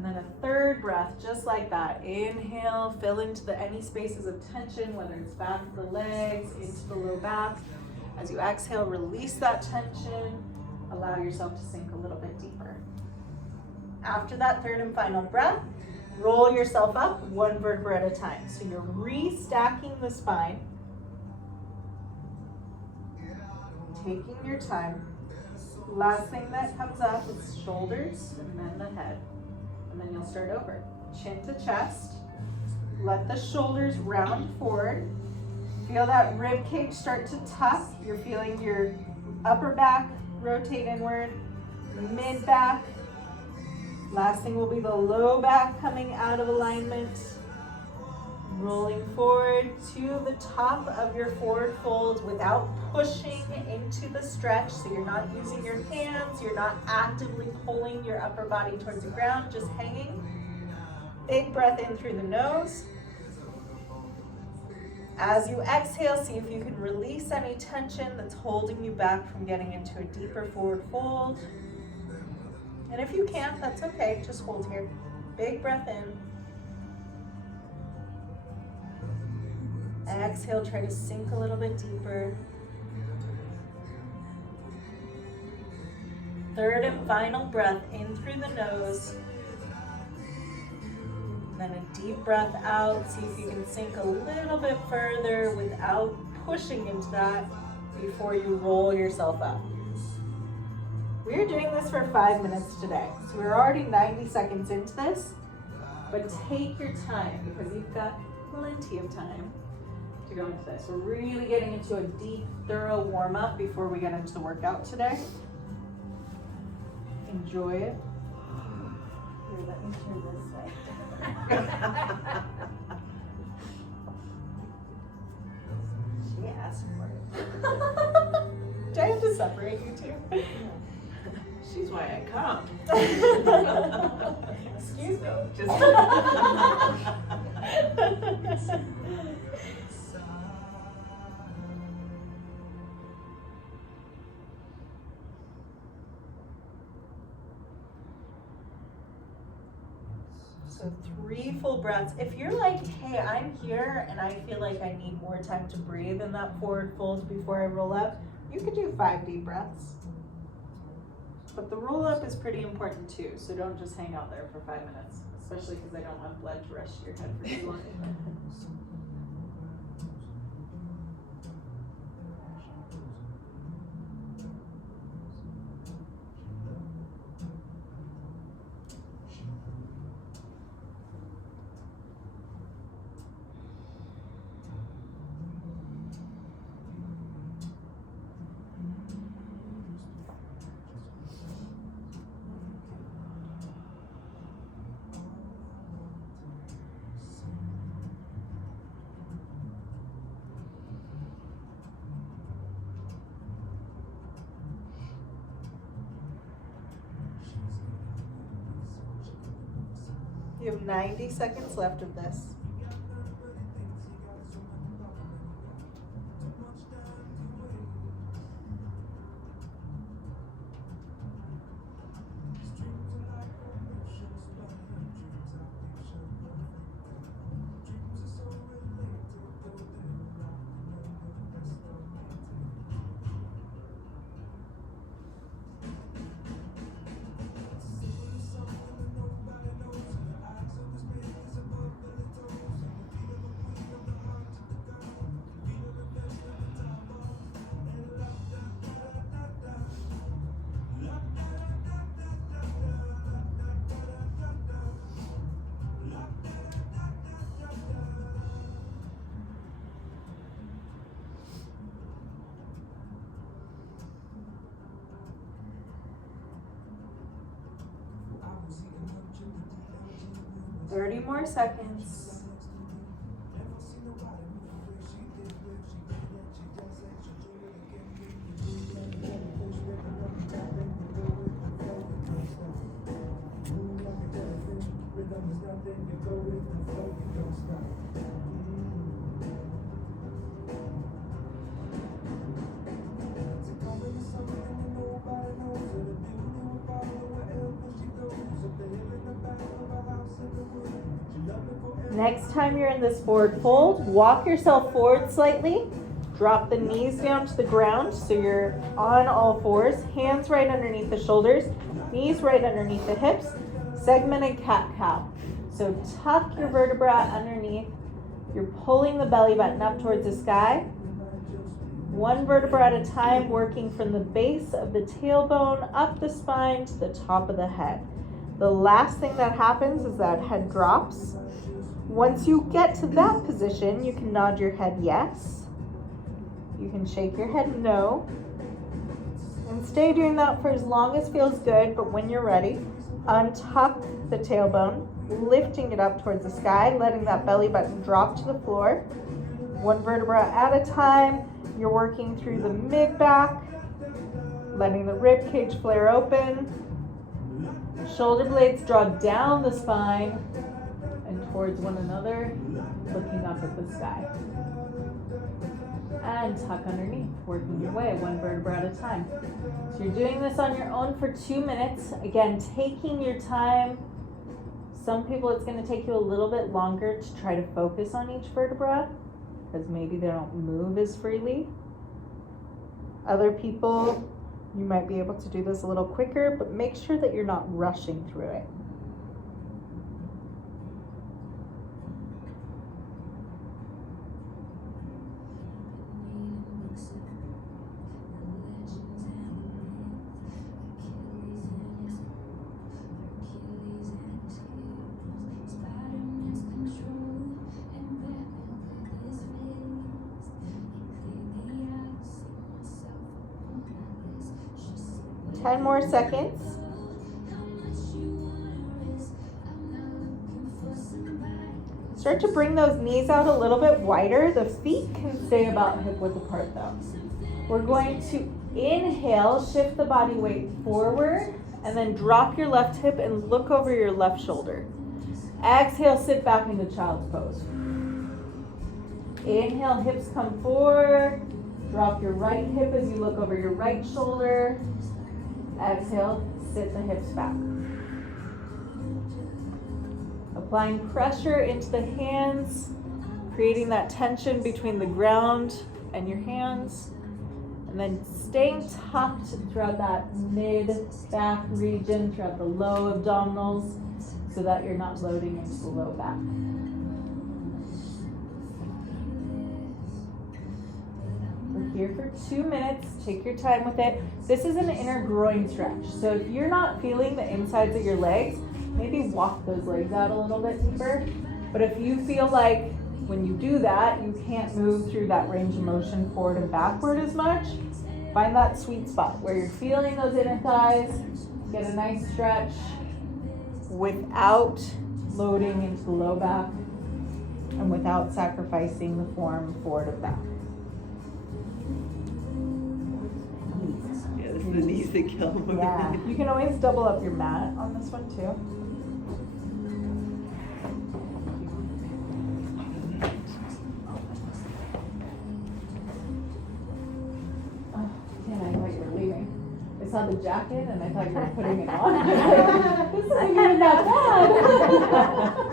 And then a third breath, just like that. Inhale, fill into any spaces of tension, whether it's back of the legs, into the low back. As you exhale, release that tension. Allow yourself to sink a little bit deeper. After that third and final breath, roll yourself up one vertebra at a time. So you're restacking the spine. Taking your time. Last thing that comes up is shoulders and then the head. And then you'll start over. Chin to chest. Let the shoulders round forward. Feel that rib cage start to tuck. You're feeling your upper back rotate inward, mid back. Last thing will be the low back coming out of alignment. Rolling forward to the top of your forward fold without pushing into the stretch. So you're not using your hands, you're not actively pulling your upper body towards the ground, just hanging. Big breath in through the nose. As you exhale, see if you can release any tension that's holding you back from getting into a deeper forward fold. And if you can't, that's okay, just hold here. Big breath in. Exhale, try to sink a little bit deeper. Third and final breath in through the nose. Then a deep breath out. See if you can sink a little bit further without pushing into that before you roll yourself up. We're doing this for 5 minutes today. So we're already 90 seconds into this, but take your time because you've got plenty of time to go into this. We're really getting into a deep, thorough warm up before we get into the workout today. Enjoy it. Here, let me turn this way. She asked for it. Do I have to separate you two? She's why I come. Excuse me. Just So 3 full breaths. If you're like, hey, I'm here and I feel like I need more time to breathe in that forward fold before I roll up, you could do 5 deep breaths. But the roll up is pretty important too, so don't just hang out there for 5 minutes, especially because I don't want blood to rush to your head for too long. You have 90 seconds left of this. Thirty more seconds. Next time you're in this forward fold, walk yourself forward slightly. Drop the knees down to the ground so you're on all fours. Hands right underneath the shoulders, knees right underneath the hips. Segmented cat-cow. So tuck your vertebra underneath. You're pulling the belly button up towards the sky. One vertebra at a time, working from the base of the tailbone up the spine to the top of the head. The last thing that happens is that head drops. Once you get to that position, you can nod your head yes. You can shake your head no. And stay doing that for as long as feels good, but when you're ready, untuck the tailbone, lifting it up towards the sky, letting that belly button drop to the floor. One vertebra at a time. You're working through the mid-back, letting the rib cage flare open. Shoulder blades draw down the spine and towards one another, looking up at the sky. And tuck underneath, working your way one vertebra at a time. So you're doing this on your own for 2 minutes. Again, taking your time. Some people it's going to take you a little bit longer to try to focus on each vertebra, because maybe they don't move as freely. Other people, you might be able to do this a little quicker, but make sure that you're not rushing through it. Ten more seconds. Start to bring those knees out a little bit wider. The feet can stay about hip width apart though. We're going to inhale, shift the body weight forward, and then drop your left hip and look over your left shoulder. Exhale, sit back into child's pose. Inhale, hips come forward. Drop your right hip as you look over your right shoulder. Exhale, sit the hips back. Applying pressure into the hands, creating that tension between the ground and your hands, and then staying tucked throughout that mid-back region, throughout the low abdominals, so that you're not loading into the low back. We're here for 2 minutes. Take your time with it. This is an inner groin stretch. So if you're not feeling the insides of your legs, maybe walk those legs out a little bit deeper. But if you feel like when you do that, you can't move through that range of motion forward and backward as much, find that sweet spot where you're feeling those inner thighs. Get a nice stretch without loading into the low back and without sacrificing the form forward and back. Yeah, this is an easy kill. Yeah, you can always double up your mat on this one too. Oh, man, I thought you were leaving. I saw the jacket and I thought you were putting it on. This isn't even that bad.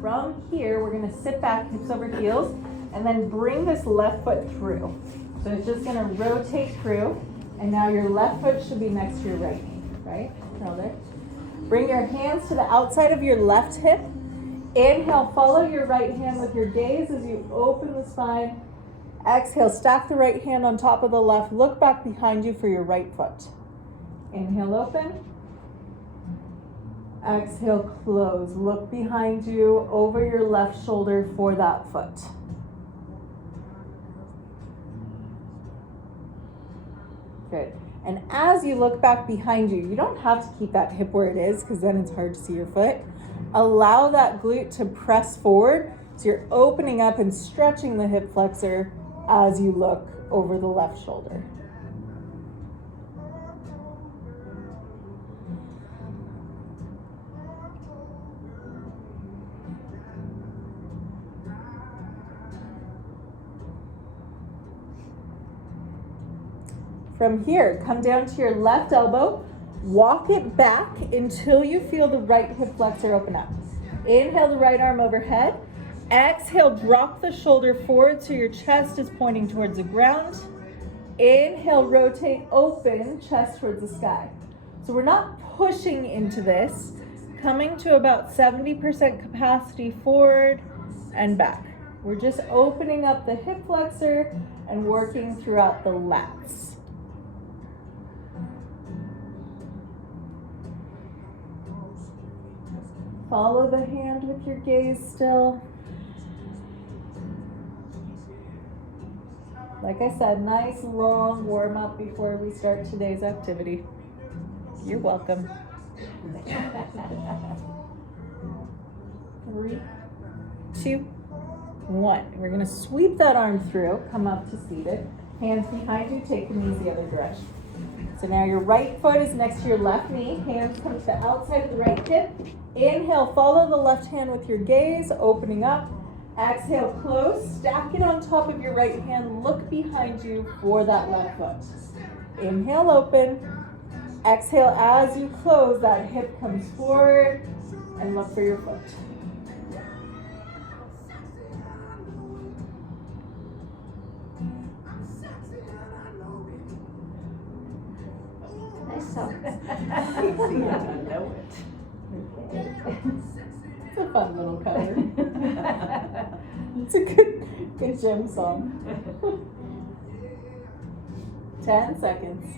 From here, we're going to sit back, hips over heels, and then bring this left foot through. So it's just going to rotate through, and now your left foot should be next to your right knee, right? There. Bring your hands to the outside of your left hip. Inhale, follow your right hand with your gaze as you open the spine. Exhale, stack the right hand on top of the left. Look back behind you for your right foot. Inhale, open. Exhale, close. Look behind you, over your left shoulder for that foot. Good. And as you look back behind you, you don't have to keep that hip where it is because then it's hard to see your foot. Allow that glute to press forward So you're opening up and stretching the hip flexor as you look over the left shoulder. From here, come down to your left elbow, walk it back until you feel the right hip flexor open up. Inhale the right arm overhead. Exhale, drop the shoulder forward so your chest is pointing towards the ground. Inhale, rotate open, chest towards the sky. So we're not pushing into this, coming to about 70% capacity forward and back. We're just opening up the hip flexor and working throughout the lats. Follow the hand with your gaze still. Like I said, nice long warm up before we start today's activity. You're welcome. 3, 2, 1. We're gonna sweep that arm through, come up to seated. Hands behind you, take the knees the other direction. So now your right foot is next to your left knee. Hands come to the outside of the right hip. Inhale, follow the left hand with your gaze, opening up. Exhale, close, stack it on top of your right hand. Look behind you for that left foot. Inhale, open. Exhale, as you close, that hip comes forward and look for your foot. Nice song. It's a fun little cover. It's a good gym song. 10 seconds.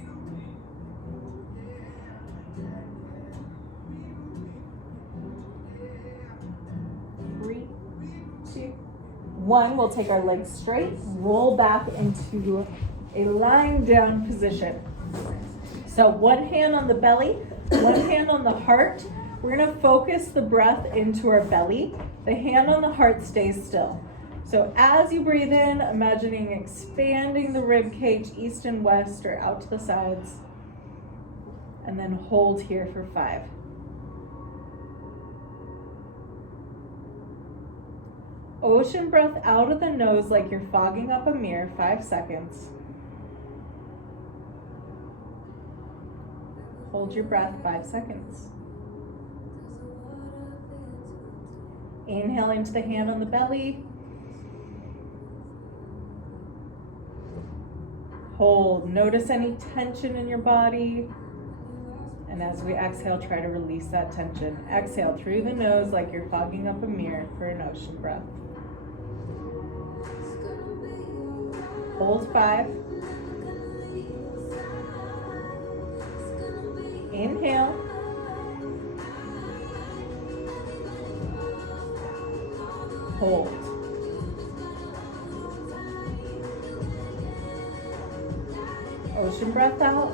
3, 2, 1. We'll take our legs straight, roll back into a lying down position. So one hand on the belly, one hand on the heart. We're gonna focus the breath into our belly. The hand on the heart stays still. So as you breathe in, imagining expanding the rib cage east and west or out to the sides. And then hold here for 5. Ocean breath out of the nose like you're fogging up a mirror, 5 seconds. Hold your breath, 5 seconds. Inhale into the hand on the belly. Hold. Notice any tension in your body. And as we exhale, try to release that tension. Exhale through the nose like you're fogging up a mirror for an ocean breath. Hold 5. Inhale. Hold. Ocean breath out.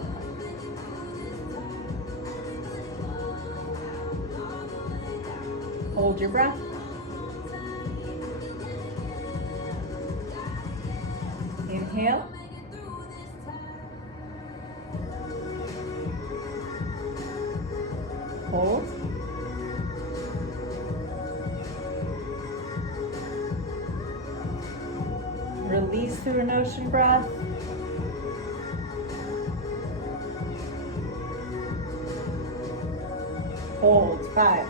Hold your breath. Inhale. Hold. Release through an ocean breath. Hold. 5.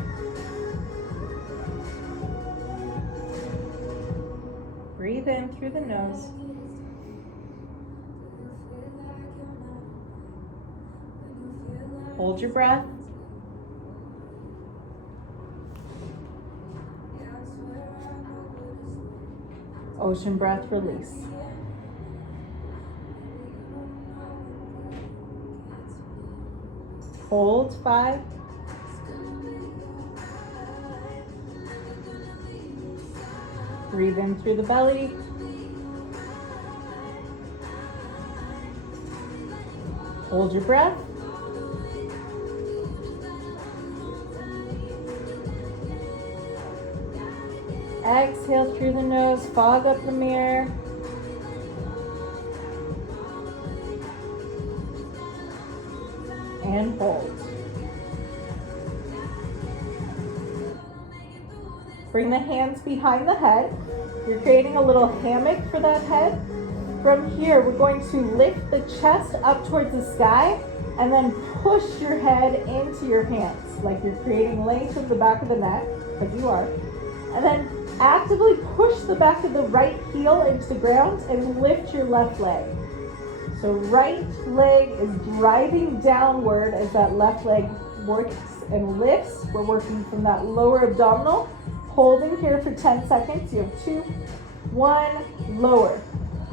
Breathe in through the nose. Hold your breath. Ocean breath, release. Hold 5. Breathe in through the belly. Hold your breath. Exhale through the nose, fog up the mirror. And hold. Bring the hands behind the head. You're creating a little hammock for that head. From here, we're going to lift the chest up towards the sky and then push your head into your hands, like you're creating length of the back of the neck, but you are. And then actively push the back of the right heel into the ground and lift your left leg. So right leg is driving downward as that left leg works and lifts. We're working from that lower abdominal. Holding here for 10 seconds. You have 2, 1, lower.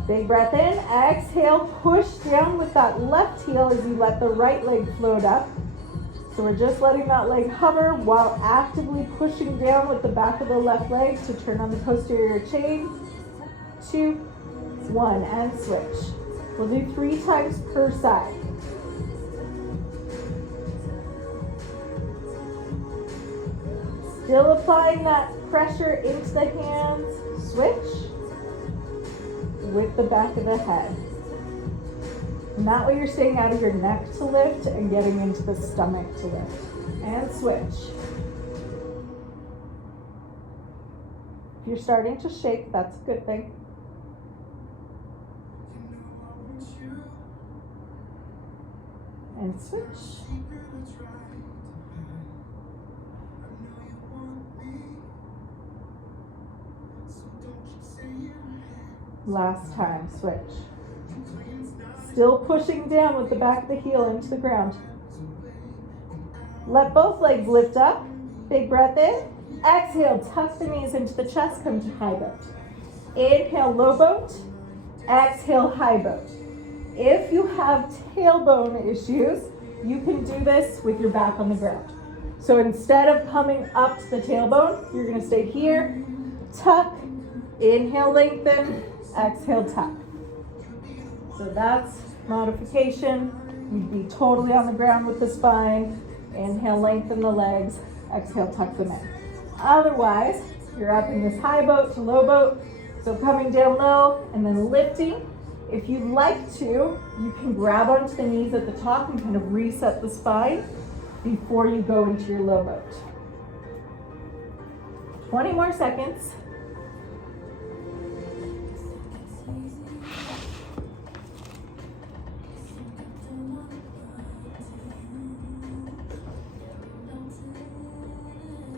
Big breath in, exhale, push down with that left heel as you let the right leg float up. So we're just letting that leg hover while actively pushing down with the back of the left leg to turn on the posterior chain. 2, 1, and switch. We'll do 3 times per side. Still applying that pressure into the hands. Switch with the back of the head. And that way you're staying out of your neck to lift and getting into the stomach to lift. And switch. If you're starting to shake, that's a good thing. And switch. Last time, switch. Still pushing down with the back of the heel into the ground. Let both legs lift up. Big breath in. Exhale, tuck the knees into the chest, come to high boat. Inhale, low boat. Exhale, high boat. If you have tailbone issues, you can do this with your back on the ground. So instead of coming up to the tailbone, you're gonna stay here, tuck, inhale, lengthen, exhale, tuck. So that's modification. You'd be totally on the ground with the spine. Inhale, lengthen the legs, exhale, tuck them in. Otherwise, you're up in this high boat to low boat. So coming down low and then lifting. If you'd like to, you can grab onto the knees at the top and kind of reset the spine before you go into your low boat. 20 more seconds.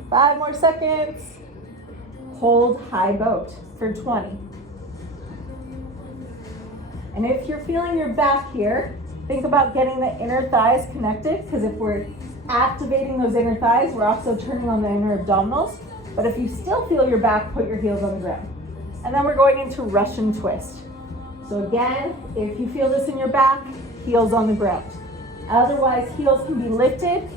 Five more seconds. Hold high boat for 20. And if you're feeling your back here, think about getting the inner thighs connected, because if we're activating those inner thighs, we're also turning on the inner abdominals. But if you still feel your back, put your heels on the ground. And then we're going into Russian twist. So again, if you feel this in your back, heels on the ground. Otherwise, heels can be lifted,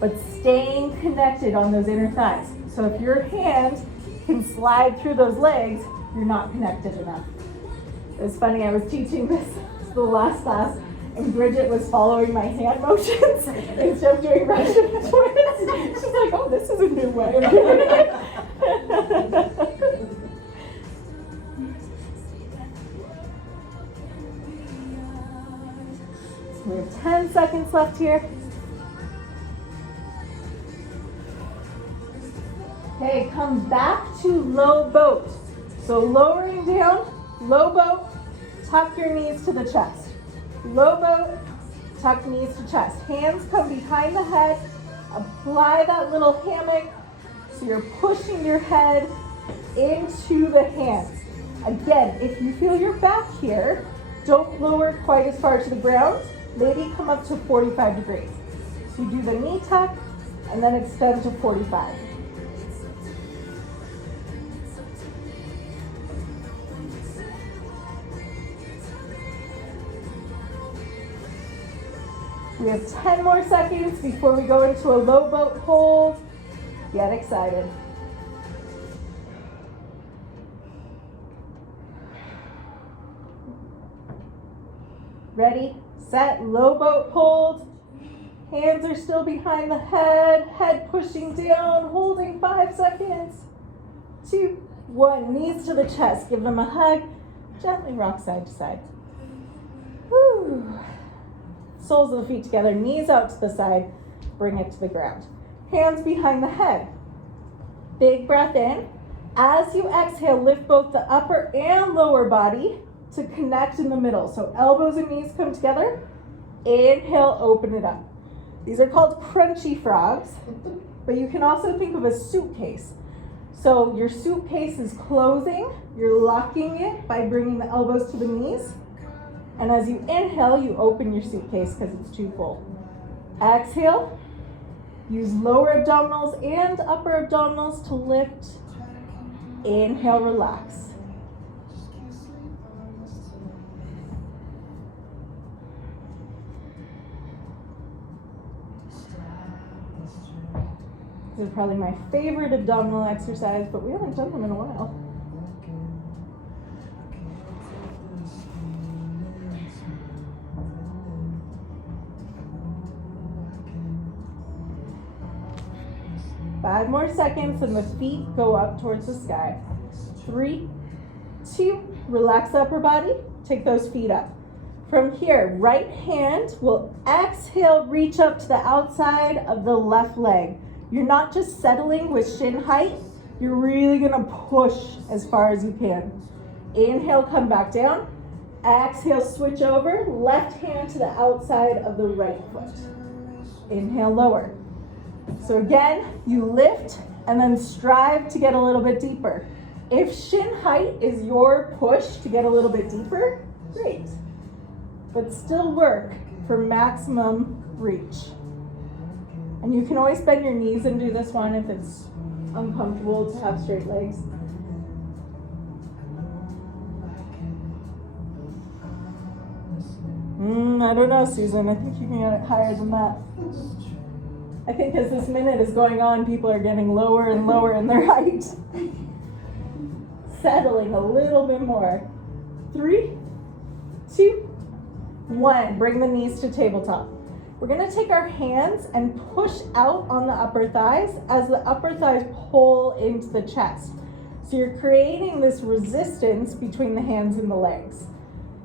but staying connected on those inner thighs. So if your hand can slide through those legs, you're not connected enough. It was funny, I was teaching this the last class, and Bridget was following my hand motions instead of doing Russian twists. She's like, oh, this is a new way of doing it. We have 10 seconds left here. Okay, come back to low boat. So lowering down, low boat, tuck your knees to the chest. Low boat, tuck knees to chest. Hands come behind the head. Apply that little hammock so you're pushing your head into the hands. Again, if you feel your back here, don't lower it quite as far to the ground. Maybe come up to 45 degrees. So you do the knee tuck and then extend to 45. We have 10 more seconds before we go into a low boat hold. Get excited. Ready, set, low boat hold. Hands are still behind the head, head pushing down, holding 5 seconds. 2, 1. Knees to the chest. Give them a hug. Gently rock side to side. Woo. Soles of the feet together. Knees out to the side. Bring it to the ground. Hands behind the head. Big breath in. As you exhale, lift both the upper and lower body to connect in the middle. So elbows and knees come together. Inhale, open it up. These are called crunchy frogs, but you can also think of a suitcase. So your suitcase is closing, you're locking it by bringing the elbows to the knees. And as you inhale, you open your suitcase because it's too full. Exhale, use lower abdominals and upper abdominals to lift. Inhale, relax. This is probably my favorite abdominal exercise, but we haven't done them in a while. Five more seconds and the feet go up towards the sky. 3, 2, relax the upper body, take those feet up. From here, right hand will exhale, reach up to the outside of the left leg. You're not just settling with shin height, you're really gonna push as far as you can. Inhale, come back down. Exhale, switch over, left hand to the outside of the right foot. Inhale, lower. So again, you lift and then strive to get a little bit deeper. If shin height is your push to get a little bit deeper, great. But still work for maximum reach. And you can always bend your knees and do this one if it's uncomfortable to have straight legs. I don't know, Susan. I think you can get it higher than that. I think as this minute is going on, people are getting lower and lower in their height. Settling a little bit more. 3, 2, 1. Bring the knees to tabletop. We're gonna take our hands and push out on the upper thighs as the upper thighs pull into the chest. So you're creating this resistance between the hands and the legs.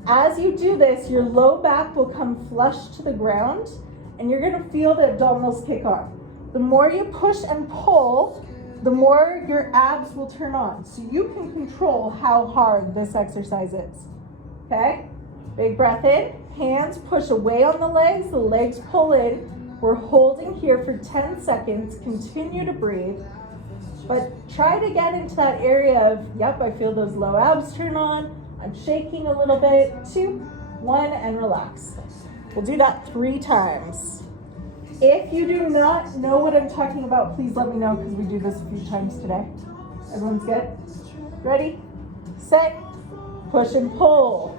As you do this, your low back will come flush to the ground and you're gonna feel the abdominals kick on. The more you push and pull, the more your abs will turn on. So you can control how hard this exercise is, okay? Big breath in, hands push away on the legs pull in. We're holding here for 10 seconds, continue to breathe, but try to get into that area of, yep, I feel those low abs turn on, I'm shaking a little bit. 2, 1, and relax. We'll do that 3 times. If you do not know what I'm talking about, please let me know because we do this a few times today. Everyone's good? Ready, set, push and pull.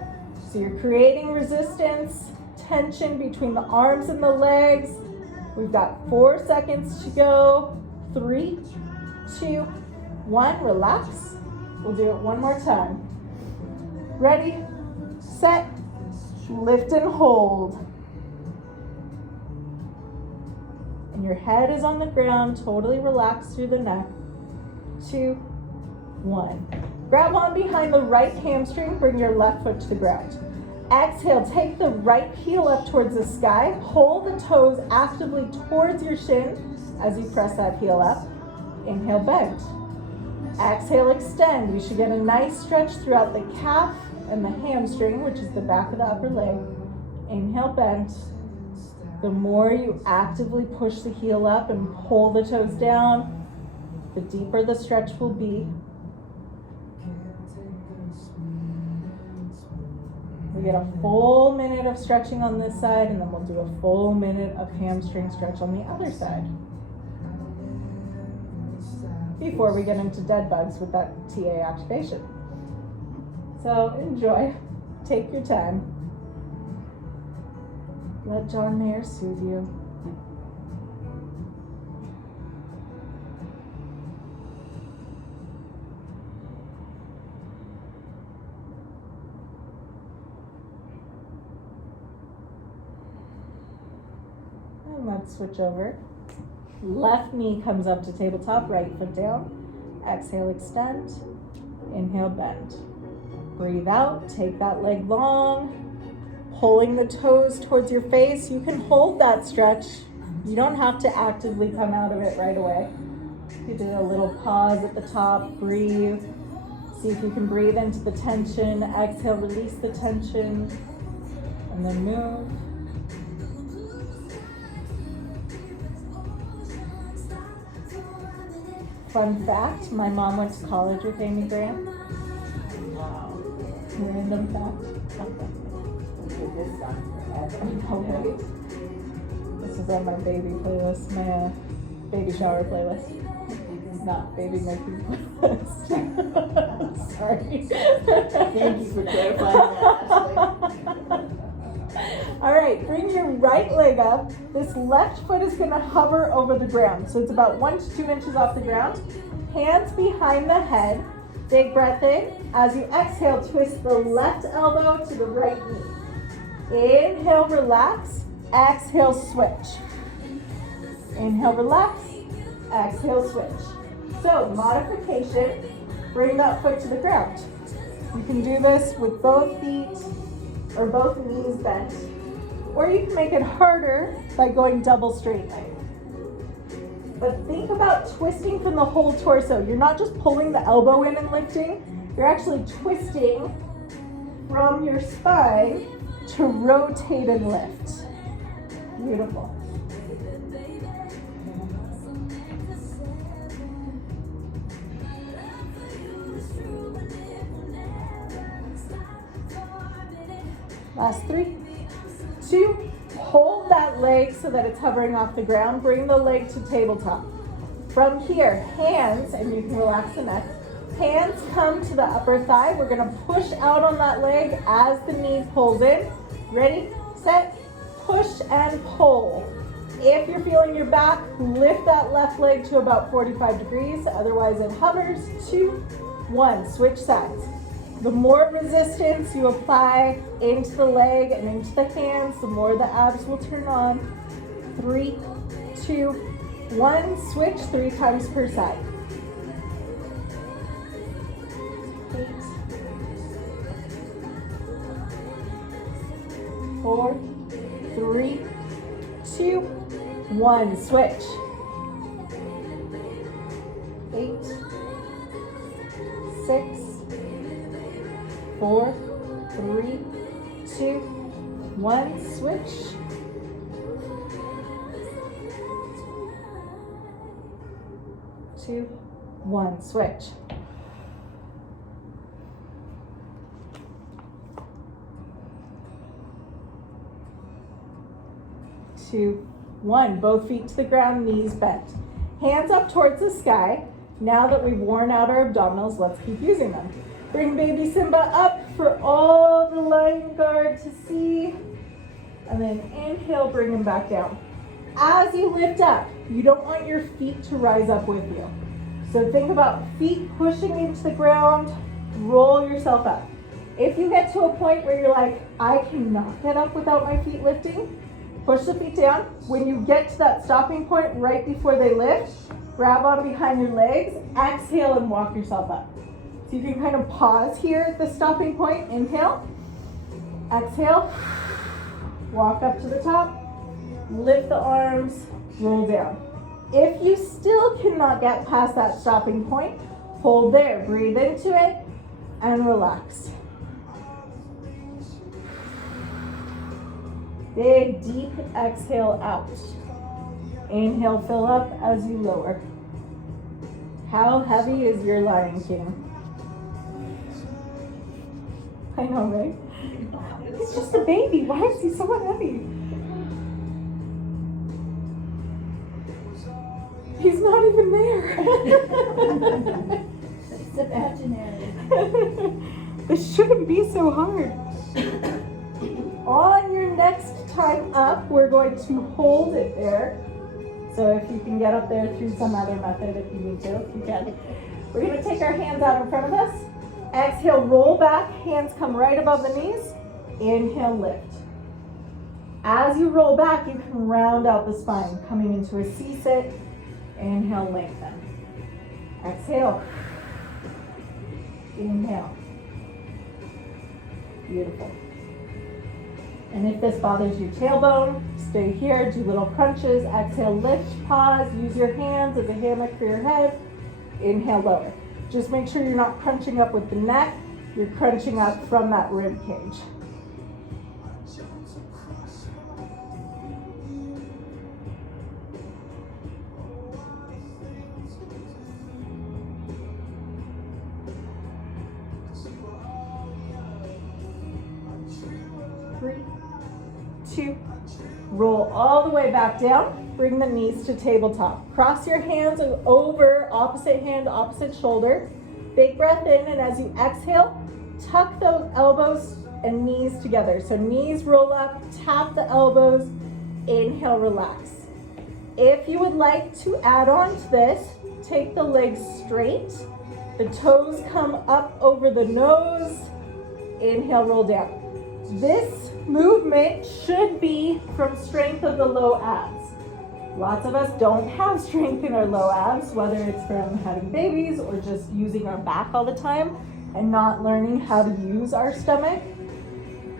So you're creating resistance, tension between the arms and the legs. We've got 4 seconds to go. 3, 2, 1, relax. We'll do it one more time. Ready, set, lift and hold. And your head is on the ground, totally relaxed through the neck. 2, 1. Grab on behind the right hamstring, bring your left foot to the ground. Exhale, take the right heel up towards the sky. Pull the toes actively towards your shin as you press that heel up. Inhale, bend. Exhale, extend. We should get a nice stretch throughout the calf and the hamstring, which is the back of the upper leg. Inhale, bend. The more you actively push the heel up and pull the toes down, the deeper the stretch will be. We get a full minute of stretching on this side, and then we'll do a full minute of hamstring stretch on the other side before we get into dead bugs with that TA activation. So enjoy, take your time. Let John Mayer soothe you. And let's switch over. Left knee comes up to tabletop, right foot down. Exhale, extend. Inhale, bend. Breathe out, take that leg long, pulling the toes towards your face. You can hold that stretch. You don't have to actively come out of it right away. You do a little pause at the top, breathe. See if you can breathe into the tension. Exhale, release the tension, and then move. Fun fact, my mom went to college with Amy Grant. Wow. Random fact. Okay. This is on my baby playlist, my baby shower playlist. Not baby making playlist. Sorry. Thank you for clarifying that, All right, bring your right leg up. This left foot is going to hover over the ground. So it's about 1 to 2 inches off the ground. Hands behind the head. Big breath in. As you exhale, twist the left elbow to the right knee. Inhale, relax. Exhale, switch. Inhale, relax. Exhale, switch. So, modification, bring that foot to the ground. You can do this with both feet or both knees bent. Or you can make it harder by going double straight leg. But think about twisting from the whole torso. You're not just pulling the elbow in and lifting, you're actually twisting from your spine to rotate and lift. Beautiful. Last 3, 2, hold that leg so that it's hovering off the ground. Bring the leg to tabletop. From here, hands, and you can relax the neck. Hands come to the upper thigh. We're gonna push out on that leg as the knee pulls in. Ready, set, push and pull. If you're feeling your back, lift that left leg to about 45 degrees. Otherwise it hovers. 2, 1, switch sides. The more resistance you apply into the leg and into the hands, the more the abs will turn on. 3, 2, 1, switch 3 times per side. 8, 4, 3, 2, 1, switch. 8, 6, 4, 3, 2, 1, switch. 2, 1, switch. 2, 1, both feet to the ground, knees bent. Hands up towards the sky. Now that we've worn out our abdominals, let's keep using them. Bring baby Simba up for all the lion guard to see. And then inhale, bring him back down. As you lift up, you don't want your feet to rise up with you. So think about feet pushing into the ground, roll yourself up. If you get to a point where you're like, I cannot get up without my feet lifting, push the feet down. When you get to that stopping point right before they lift, grab on behind your legs, exhale and walk yourself up. So you can kind of pause here at the stopping point. Inhale, exhale, walk up to the top, lift the arms, roll down. If you still cannot get past that stopping point, hold there, breathe into it, and relax. Big, deep exhale out. Inhale, fill up as you lower. How heavy is your Lion King? I know, right? He's just a baby. Why is he so heavy? He's not even there. It's imaginary. This shouldn't be so hard. On your next time up, we're going to hold it there. So if you can get up there through some other method, if you need to, you can. We're going to take our hands out in front of us. Exhale, roll back. Hands come right above the knees. Inhale, lift. As you roll back, you can round out the spine, coming into a C-sit. Inhale, lengthen. Exhale. Inhale. Beautiful. And if this bothers your tailbone, stay here, do little crunches. Exhale, lift, pause, use your hands as a hammock for your head. Inhale, lower. Just make sure you're not crunching up with the neck, you're crunching up from that rib cage. Three, two, roll all the way back down. Bring the knees to tabletop. Cross your hands over, opposite hand, opposite shoulder. Big breath in, and as you exhale, tuck those elbows and knees together. So knees roll up, tap the elbows, inhale, relax. If you would like to add on to this, take the legs straight. The toes come up over the nose. Inhale, roll down. This movement should be from strength of the low abs. Lots of us don't have strength in our low abs, whether it's from having babies or just using our back all the time and not learning how to use our stomach.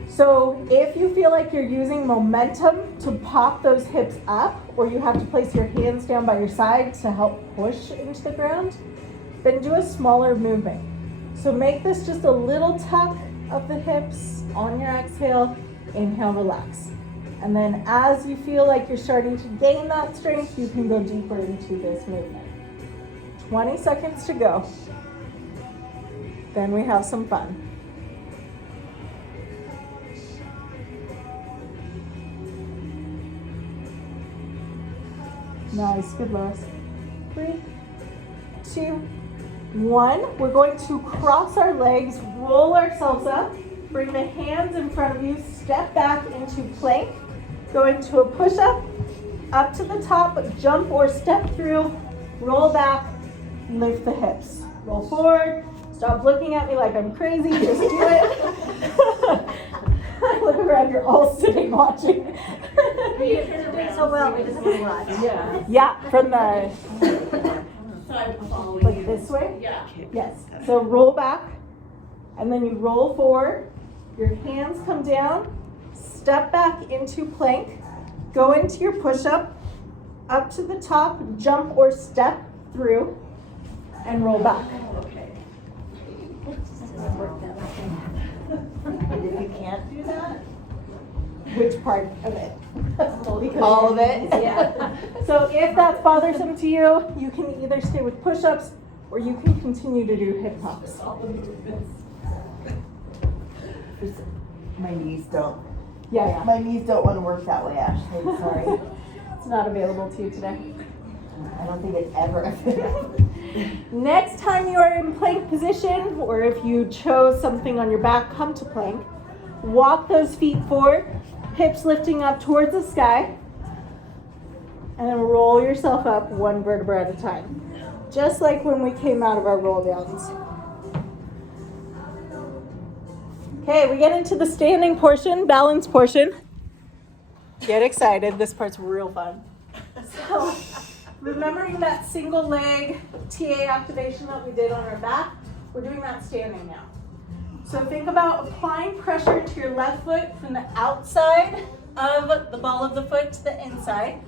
So if you feel like you're using momentum to pop those hips up, or you have to place your hands down by your side to help push into the ground, then do a smaller movement. So make this just a little tuck of the hips on your exhale. Inhale, relax. And then as you feel like you're starting to gain that strength, you can go deeper into this movement. 20 seconds to go. Then we have some fun. Nice, good Lois. 3, 2, 1. We're going to cross our legs, roll ourselves up, bring the hands in front of you, step back into plank, go into a push-up, up to the top, jump or step through, roll back, lift the hips. Roll forward, stop looking at me like I'm crazy, just do it. Look around, you're all sitting watching. You're doing so well, we just want to watch. Yeah. Yeah, from the, So I'm following like you. this way? Yeah. Yes. So roll back, and then you roll forward. Your hands come down, step back into plank, go into your push-up, up to the top, jump or step through, and roll back. Okay. And if you can't do that, Which part of it? all of it. Yeah. So if that's bothersome to you, you can either stay with push-ups or you can continue to do hip pumps. My knees don't. Yeah. My knees don't want to work that way, Ashley. Sorry. It's not available to you today. I don't think it's ever. Next time you are in plank position, or if you chose something on your back, come to plank. Walk those feet forward, hips lifting up towards the sky, and then roll yourself up one vertebra at a time. Just like when we came out of our roll downs. Okay, we get into the standing portion, balance portion. Get excited, this part's real fun. So, remembering that single leg TA activation that we did on our back, we're doing that standing now. So think about applying pressure to your left foot from the outside of the ball of the foot to the inside.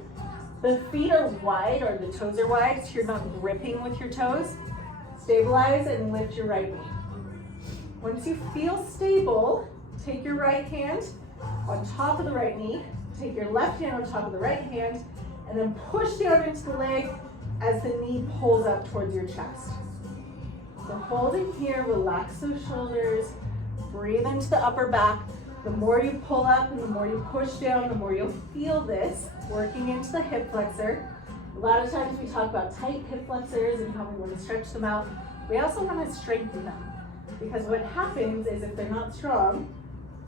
The feet are wide, or the toes are wide, so you're not gripping with your toes. Stabilize and lift your right knee. Once you feel stable, take your right hand on top of the right knee, take your left hand on top of the right hand, and then push down into the leg as the knee pulls up towards your chest. So holding here, relax those shoulders, breathe into the upper back. The more you pull up and the more you push down, the more you'll feel this working into the hip flexor. A lot of times we talk about tight hip flexors and how we want to stretch them out. We also want to strengthen them, because what happens is if they're not strong,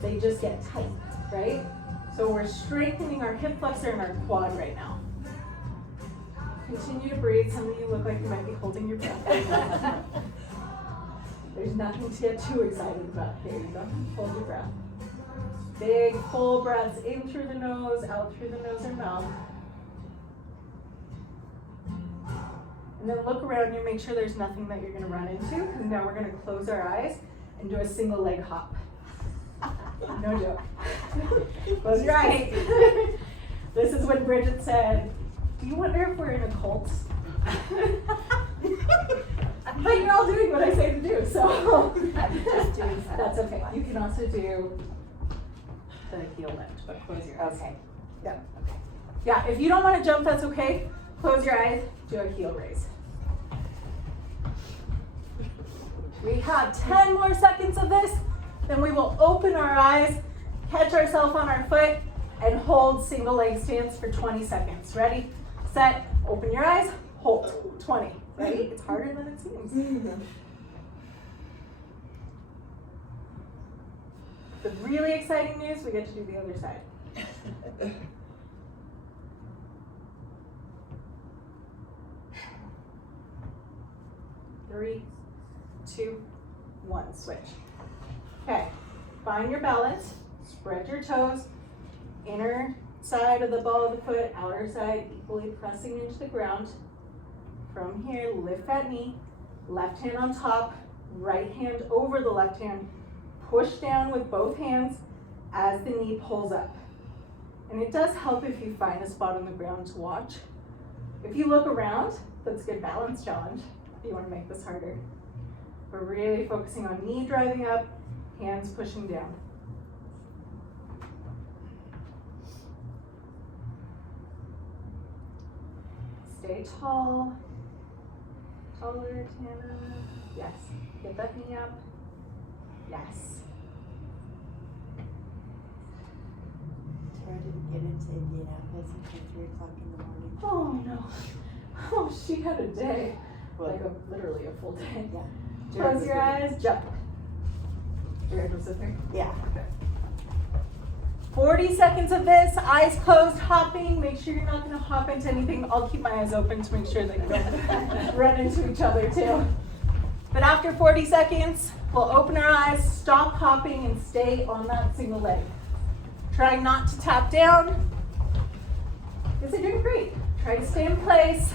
they just get tight, right? So we're strengthening our hip flexor and our quad right now. Continue to breathe. Some of you look like you might be holding your breath. There's nothing to get too excited about. Here you go. Hold your breath. Big full breaths in through the nose, out through the nose or mouth. And then look around you, make sure there's nothing that you're gonna run into, because now we're gonna close our eyes and do a single leg hop. No joke. Close your eyes. This is when Bridget said, do you wonder if we're in a cult? But you're all doing what I say to do, so Just doing that. that's okay. You can also do the heel lift, but close your eyes. Okay. Yeah. Yeah, if you don't want to jump, that's okay. Close your eyes, do a heel raise. We have 10 more seconds of this, then we will open our eyes, catch ourselves on our foot, and hold single leg stance for 20 seconds. Ready, set, open your eyes, hold, 20. Ready? It's harder than it seems. The really exciting news, we get to do the other side. 3, 2, 1, switch. Okay, find your balance, spread your toes, inner side of the ball of the foot, outer side equally pressing into the ground. From here, lift that knee, left hand on top, right hand over the left hand, push down with both hands as the knee pulls up. And it does help if you find a spot on the ground to watch. If you look around, that's a good balance challenge if you want to make this harder. We're really focusing on knee driving up, hands pushing down. Stay tall. Taller, Tana. Yes. Get that knee up. Yes. Tara didn't get into Indianapolis until 3 o'clock in the morning. Oh no. Oh, she had a day. Well, Like literally a full day. yeah. Close your eyes, jump. Jared was with her. Yeah. 40 seconds of this, eyes closed, hopping. Make sure you're not going to hop into anything. I'll keep my eyes open to make sure that you don't run into each other too. But after 40 seconds, we'll open our eyes, stop hopping, and stay on that single leg. Try not to tap down. Yes, you're doing great. Try to stay in place.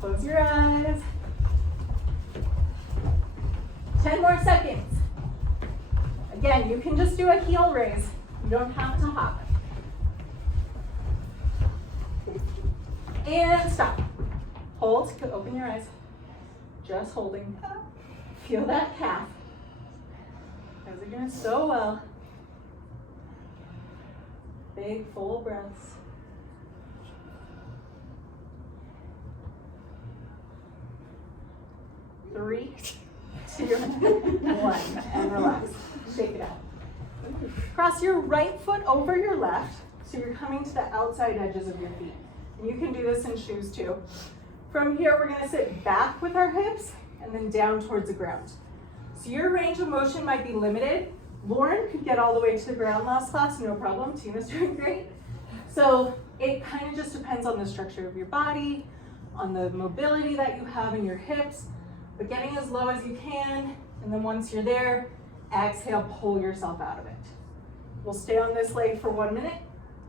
Close your eyes. 10 more seconds. Again, you can just do a heel raise. You don't have to hop. And stop. Hold, open your eyes. Just holding. Feel that calf. You guys are doing so well. Big, full breaths. 3, 2, 1, and relax. Shake it out. Cross your right foot over your left, so you're coming to the outside edges of your feet. And you can do this in shoes too. From here, we're gonna sit back with our hips and then down towards the ground. So your range of motion might be limited. Lauren could get all the way to the ground last class, no problem. Tina's doing great. So it kind of just depends on the structure of your body, on the mobility that you have in your hips, but getting as low as you can, and then once you're there, exhale, pull yourself out of it. We'll stay on this leg for 1 minute,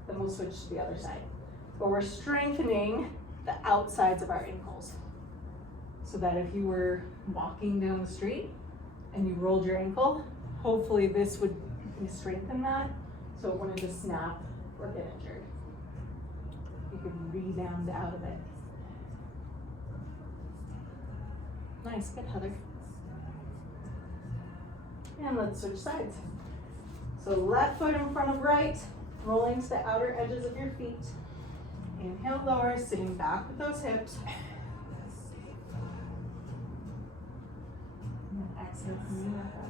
then we'll switch to the other side. But we're strengthening the outsides of our ankles, so that if you were walking down the street and you rolled your ankle, hopefully this would strengthen that, so it wouldn't just snap or get injured. You could rebound out of it. Nice, good, Heather. And let's switch sides. So left foot in front of right, rolling to the outer edges of your feet. Inhale, lower, sitting back with those hips. And then exhale, coming back up.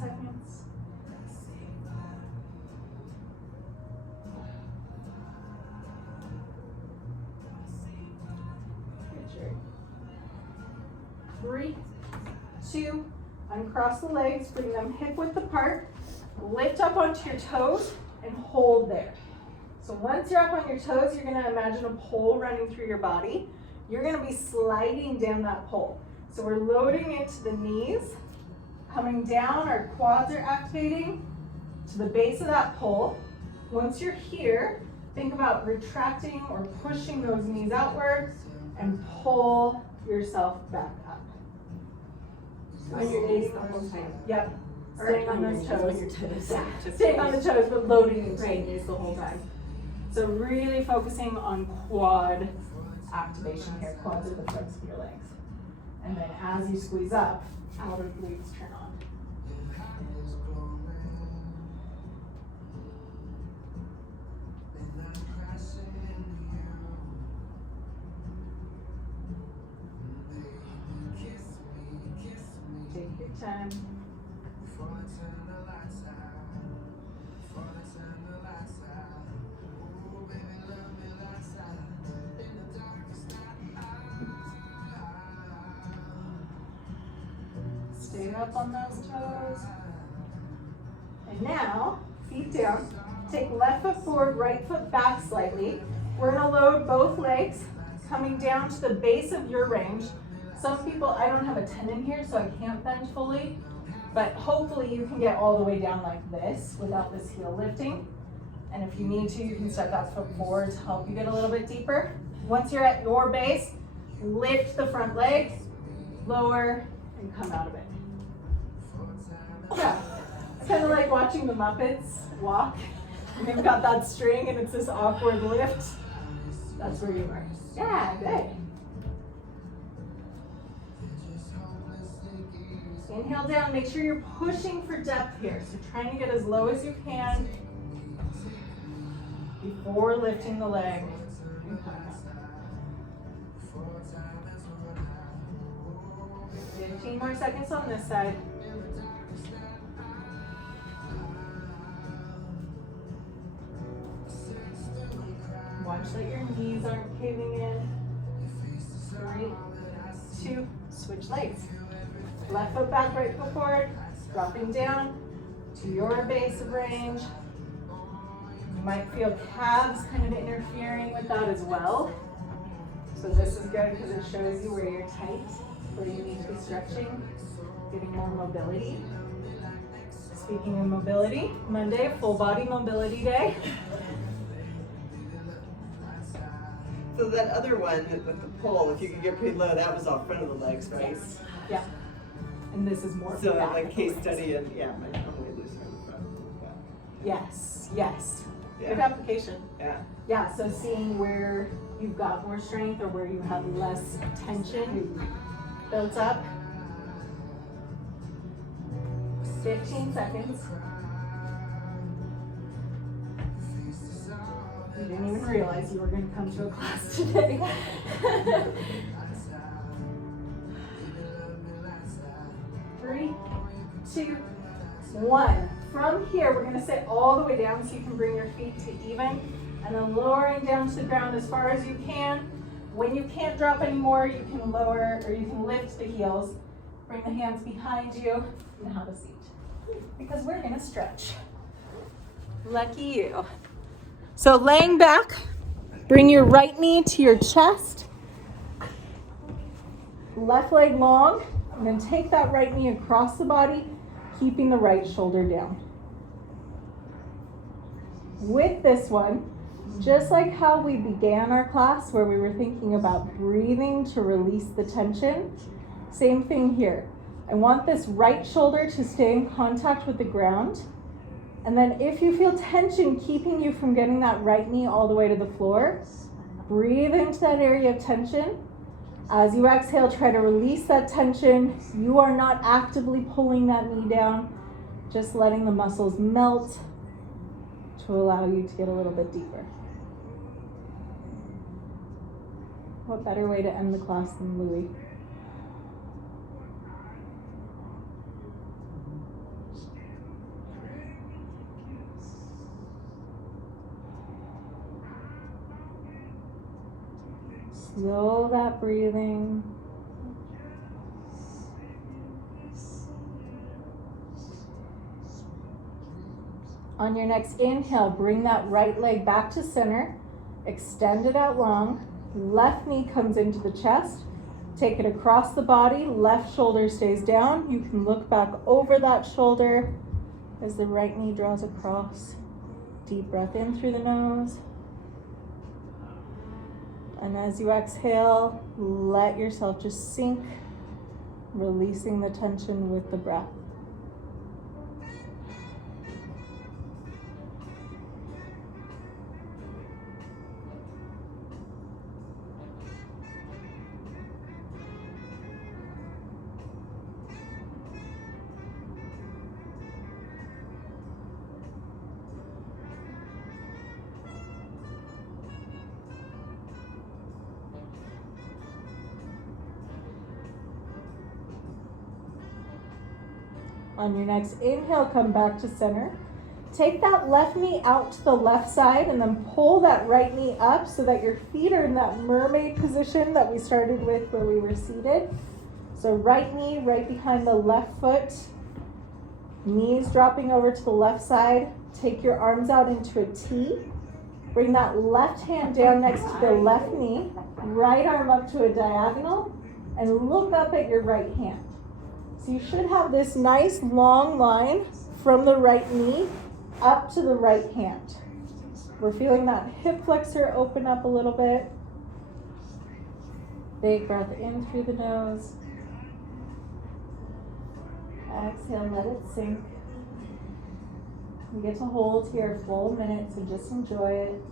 Seconds. 3, 2, uncross the legs, bring them hip width apart, lift up onto your toes, and hold there. So once you're up on your toes, you're gonna imagine a pole running through your body. You're gonna be sliding down that pole. So we're loading into the knees, coming down, our quads are activating to the base of that pole. Once you're here, think about retracting or pushing those knees outward and pull yourself back up. On your knees the whole time. Yep. Or Staying on your those knees, toes. on your toes. Yeah. Staying on the toes, but loading into the Right. knees the whole time. So really focusing on quad activation here. Quads are the fronts of your legs. And then as you squeeze up, outer glutes turn on. Take your time. Stay up on those toes. And now, feet down. Take left foot forward, right foot back slightly. We're gonna load both legs, coming down to the base of your range. Some people, I don't have a tendon here, so I can't bend fully, but hopefully you can get all the way down like this without this heel lifting. And if you need to, you can step that foot forward to help you get a little bit deeper. Once you're at your base, lift the front leg, lower, and come out of it. Yeah, it's kind of like watching the Muppets walk. And they've got that string and it's this awkward lift. That's where you are. Yeah, good. Inhale down, make sure you're pushing for depth here. So trying to get as low as you can before lifting the leg. And come up. 15 more seconds on this side. Watch that your knees aren't caving in. 3, 2, switch legs. Left foot back, right foot forward. Dropping down to your base of range. You might feel calves kind of interfering with that as well. So this is good because it shows you where you're tight, where you need to be stretching, getting more mobility. Speaking of mobility, Monday, full body mobility day. So that other one with the pole, if you could get pretty low, that was off front of the legs, right? Yeah. And this is more So for back like of the case legs. study and yeah, my only loose from the front. Yes, yes. Good Yeah. application. Yeah. Yeah, so seeing where you've got more strength or where you have less tension built up. 15 seconds. You didn't even realize you were going to come to a class today. 3, 2, 1. From here, we're going to sit all the way down so you can bring your feet to even, and then lowering down to the ground as far as you can. When you can't drop anymore, you can lower or you can lift the heels. Bring the hands behind you and have a seat. Because we're going to stretch. Lucky you. So laying back, bring your right knee to your chest. Left leg long, and then take that right knee across the body, keeping the right shoulder down. With this one, just like how we began our class where we were thinking about breathing to release the tension, same thing here. I want this right shoulder to stay in contact with the ground. And then if you feel tension keeping you from getting that right knee all the way to the floor, breathe into that area of tension. As you exhale, try to release that tension. You are not actively pulling that knee down, just letting the muscles melt to allow you to get a little bit deeper. What better way to end the class than Louis? Slow that breathing. On your next inhale, bring that right leg back to center, extend it out long, left knee comes into the chest, take it across the body, left shoulder stays down. You can look back over that shoulder as the right knee draws across. Deep breath in through the nose. And as you exhale, let yourself just sink, releasing the tension with the breath. On your next inhale, come back to center. Take that left knee out to the left side and then pull that right knee up so that your feet are in that mermaid position that we started with where we were seated. So right knee right behind the left foot, knees dropping over to the left side. Take your arms out into a T. Bring that left hand down next to the left knee, right arm up to a diagonal, and look up at your right hand. So you should have this nice long line from the right knee up to the right hand. We're feeling that hip flexor open up a little bit. Big breath in through the nose. Exhale, let it sink. You get to hold here a full minute, so just enjoy it.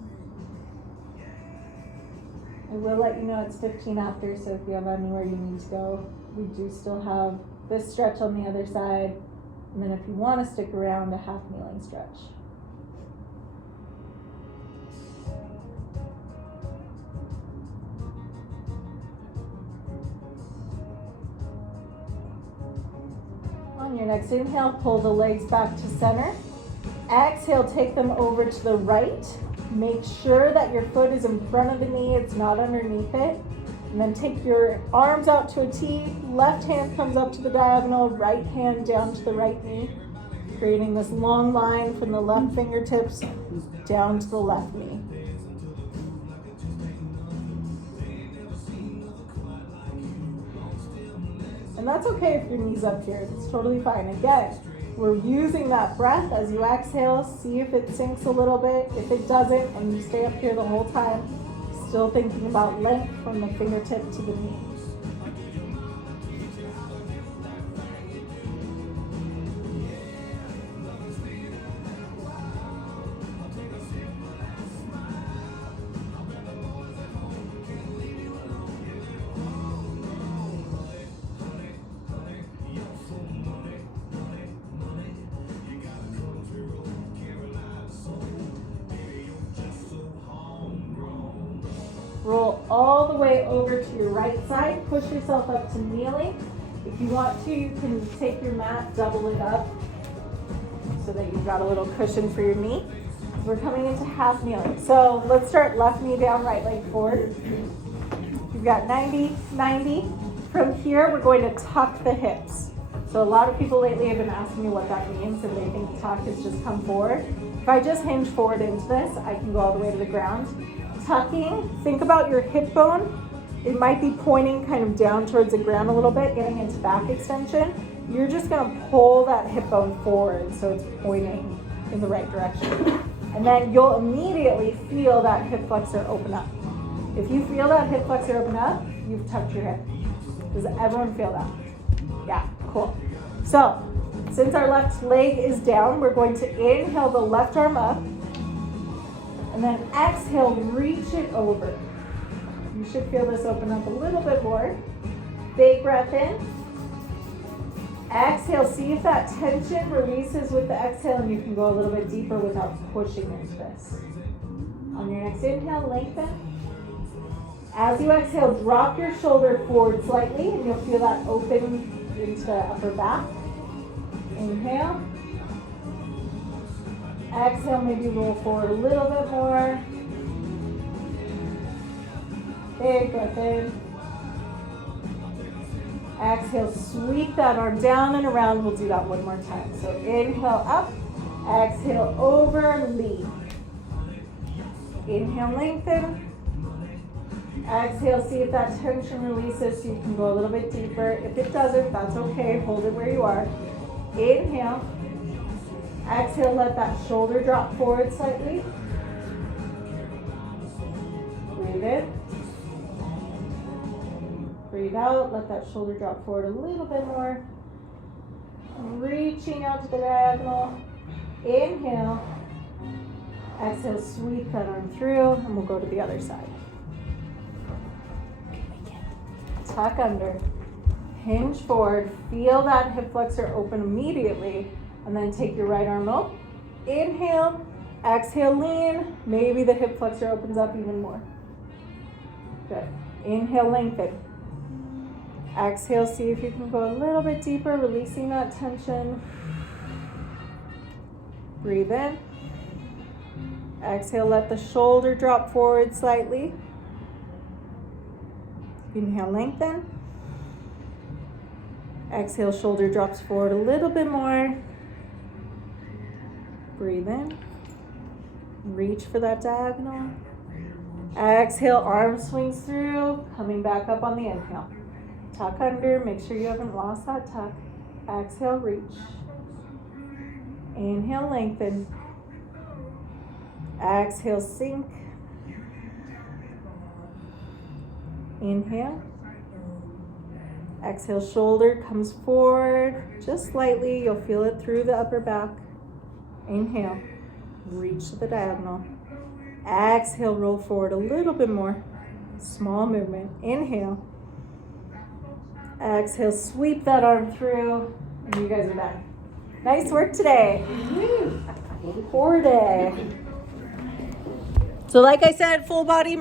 I will let you know it's 15 after, so if you have anywhere you need to go, we do still have this stretch on the other side, and then if you want to stick around, a half kneeling stretch. On your next inhale, pull the legs back to center. Exhale, take them over to the right. Make sure that your foot is in front of the knee, it's not underneath it. And then take your arms out to a T, left hand comes up to the diagonal, right hand down to the right knee, creating this long line from the left fingertips down to the left knee. And that's okay if your knee's up here, it's totally fine. Again, we're using that breath as you exhale, see if it sinks a little bit. If it doesn't, and you stay up here the whole time, still thinking about length from the fingertip to the knee. Roll all the way over to your right side. Push yourself up to kneeling. If you want to, you can take your mat, double it up so that you've got a little cushion for your knee. We're coming into half kneeling. So let's start left knee down, right leg forward. You've got 90, 90. From here, we're going to tuck the hips. So a lot of people lately have been asking me what that means, and they think tuck is just come forward. If I just hinge forward into this, I can go all the way to the ground. Tucking, think about your hip bone. It might be pointing kind of down towards the ground a little bit, getting into back extension. You're just gonna pull that hip bone forward so it's pointing in the right direction. And then you'll immediately feel that hip flexor open up. If you feel that hip flexor open up, you've tucked your hip. Does everyone feel that? Yeah, cool. So, since our left leg is down, we're going to inhale the left arm up. And then exhale, reach it over. You should feel this open up a little bit more. Big breath in. Exhale, see if that tension releases with the exhale, and you can go a little bit deeper without pushing into this. On your next inhale, lengthen. As you exhale, drop your shoulder forward slightly, and you'll feel that open into the upper back. Inhale. Exhale, maybe roll forward a little bit more. Big breath in. Exhale, sweep that arm down and around. We'll do that one more time. So inhale up, Exhale, over, lean. Inhale, lengthen. Exhale, see if that tension releases so you can go a little bit deeper. If it doesn't, that's okay. Hold it where you are. Inhale. Exhale, let that shoulder drop forward slightly. Breathe in. Breathe out. Let that shoulder drop forward a little bit more. Reaching out to the diagonal. Inhale. Exhale, sweep that arm through, and we'll go to the other side. Tuck under. Hinge forward. Feel that hip flexor open immediately, and then take your right arm up. Inhale. Exhale, lean. Maybe the hip flexor opens up even more. Good. Inhale, lengthen. Exhale, see if you can go a little bit deeper, releasing that tension. Breathe in. Exhale, let the shoulder drop forward slightly. Inhale, lengthen. Exhale, shoulder drops forward a little bit more. Breathe in. Reach for that diagonal. Exhale, arm swings through, coming back up on the inhale. Tuck under, make sure you haven't lost that tuck. Exhale, reach. Inhale, lengthen. Exhale, sink. Inhale. Exhale, shoulder comes forward just slightly. You'll feel it through the upper back. Inhale, reach to the diagonal. Exhale, roll forward a little bit more. Small movement. Inhale. Exhale, sweep that arm through, and you guys are done. Nice work today. Core day. So like I said, full body